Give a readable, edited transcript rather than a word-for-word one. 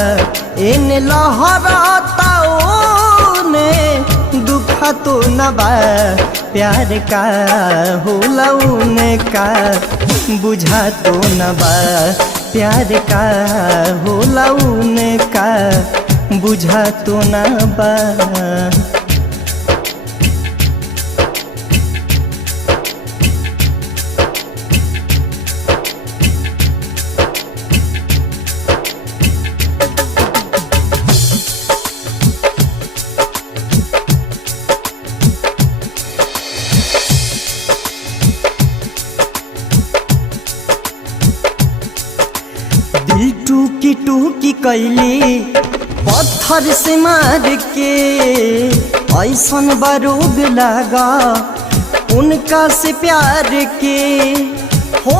इन लहराता ओने दुखा तो न बा प्यार का होला उनका बुझा तो न बा प्यार का होला उनका बुझा तो न बा। दिल टूकी टूकी कैली पत्थर से मार के ऐसन बारूद लगा उनका से प्यार के हो।